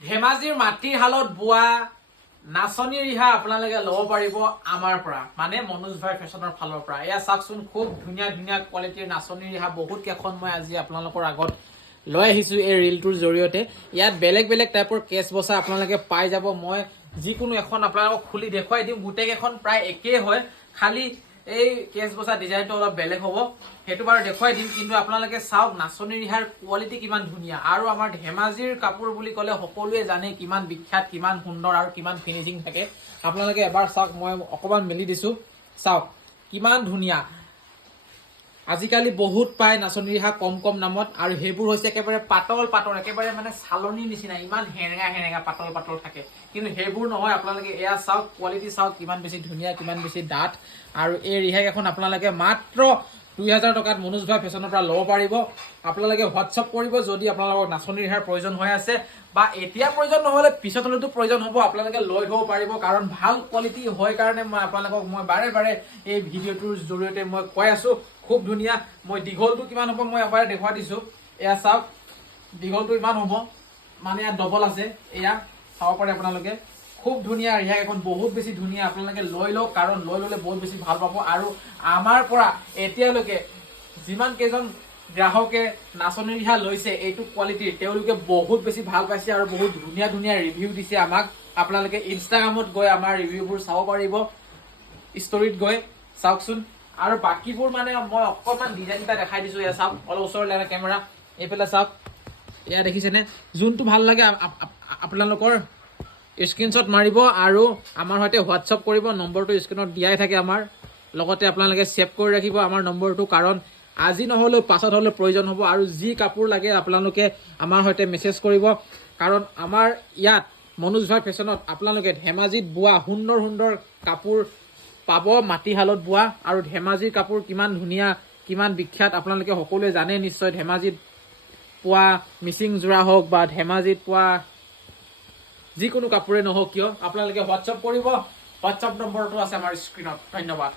ধেমাজিৰ মাটিৰ হালত বোৱা নাচনী ৰিহা আপোনালোকে ল'ব পাৰিব আমাৰ পৰা, মানে মনোজ ভাই ফেশ্বনৰ ফালৰ পৰা। এয়া চাওকচোন, খুব ধুনীয়া ধুনীয়া কোৱালিটিৰ নাচনী ৰিহা বহুত কেইখন মই আজি আপোনালোকৰ আগত লৈ আহিছো এই ৰিলটোৰ জৰিয়তে। ইয়াত বেলেগ বেলেগ টাইপৰ কেছ বচা আপোনালোকে পাই যাব। মই যিকোনো এখন আপোনালোকক খুলি দেখুৱাই দিম, গোটেইকেইখন প্ৰায় একেই হয়, খালি এই কেছ বচা ডিজাইনটো অলপ বেলেগ হ'ব, সেইটো বাৰু দেখুৱাই দিম। কিন্তু আপোনালোকে চাওক নাচনী ৰিহাৰ কোৱালিটি কিমান ধুনীয়া। আৰু আমাৰ ধেমাজিৰ কাপোৰ বুলি ক'লে সকলোৱে জানে কিমান বিখ্যাত, কিমান সুন্দৰ আৰু কিমান ফিনিচিং থাকে। আপোনালোকে এবাৰ চাওক, মই অকণমান মেলি দিছোঁ, চাওক কিমান ধুনীয়া। আজিকালি বহুত পায় নাচনী ৰিহা কম কম দামত, আৰু সেইবোৰ হৈছে একেবাৰে পাতল পাতল, একেবাৰে মানে চালনীৰ নিচিনা, ইমান হেৰেঙা হেৰেঙা পাতল পাতল থাকে। কিন্তু সেইবোৰ নহয়, আপোনালোকে এয়া চাওক, কোৱালিটি চাওক কিমান বেছি ধুনীয়া, কিমান বেছি ডাঠ। আৰু এই ৰিহাকেইখন আপোনালোকে মাত্ৰ 2000 টকাত মনোজ ভাই ফেশ্বনৰ পৰা ল'ব পাৰিব। আপোনালোকে হোৱাটছআপ কৰিব যদি আপোনালোকৰ নাচনী ৰিহাৰ প্ৰয়োজন হৈ আছে, বা এতিয়া প্ৰয়োজন নহ'লে পিছত হ'লেতো প্ৰয়োজন হ'ব, আপোনালোকে লৈ থ'ব পাৰিব। কাৰণ ভাল কোৱালিটি হয় কাৰণে মই আপোনালোকক বাৰে বাৰে এই ভিডিঅ'টোৰ জৰিয়তে মই কৈ আছোঁ, খুব ধুনীয়া। মই দীঘলটো কিমান হ'ব মই এবাৰ দেখুৱাই দিছোঁ। এয়া চাওক, দীঘলটো ইমান হ'ব, মানে ইয়াত ডবল আছে, এয়া চাব পাৰে আপোনালোকে। খুব ধুনীয়া ৰিহা এখন, বহুত বেছি ধুনীয়া। আপোনালোকে লৈ লওক, কাৰণ লৈ ল'লে বহুত বেছি ভাল পাব। আৰু আমাৰ পৰা এতিয়ালৈকে যিমান কেইজন গ্ৰাহকে নাচনী ৰিহা লৈছে এইটো কোৱালিটিৰ, তেওঁলোকে বহুত বেছি ভাল পাইছে আৰু বহুত ধুনীয়া ধুনীয়া ৰিভিউ দিছে আমাক। আপোনালোকে ইনষ্টাগ্ৰামত গৈ আমাৰ ৰিভিউবোৰ চাব পাৰিব, ষ্টৰীত গৈ চাওকচোন। আৰু বাকীবোৰ মানে মই অকণমান ডিজাইন এটা দেখাই দিছোঁ। এয়া চাওক, অলপ ওচৰলৈ আনে কেমেৰা, এইফালে চাওক, এয়া দেখিছেনে? যোনটো ভাল লাগে আপোনালোকৰ স্ক্ৰীনশ্বট মাৰিব আৰু আমাৰ সৈতে হোৱাটছআপ কৰিব। নম্বৰটো স্ক্ৰীনত দিয়াই থাকে আমাৰ, লগতে আপোনালোকে ছেভ কৰি ৰাখিব আমাৰ নম্বৰটো, কাৰণ আজি নহ'লেও পাছত হ'লেও প্ৰয়োজন হ'ব। আৰু যি কাপোৰ লাগে আপোনালোকে আমাৰ সৈতে মেছেজ কৰিব, কাৰণ আমাৰ ইয়াত মনোজ ভাই ফেশ্বনত আপোনালোকে ধেমাজিত বোৱা সুন্দৰ সুন্দৰ কাপোৰ পাব, মাটিশালত বোৱা। আৰু ধেমাজিৰ কাপোৰ কিমান ধুনীয়া, কিমান বিখ্যাত আপোনালোকে সকলোৱে জানে নিশ্চয়। ধেমাজিত পোৱা মিচিং যোৰা হওক বা ধেমাজিত পোৱা যিকোনো কাপোৰে নহওক কিয়, আপোনালোকে হোৱাটছআপ কৰিব। হোৱাটছআপ নম্বৰটো আছে আমাৰ স্ক্ৰীনত। ধন্যবাদ।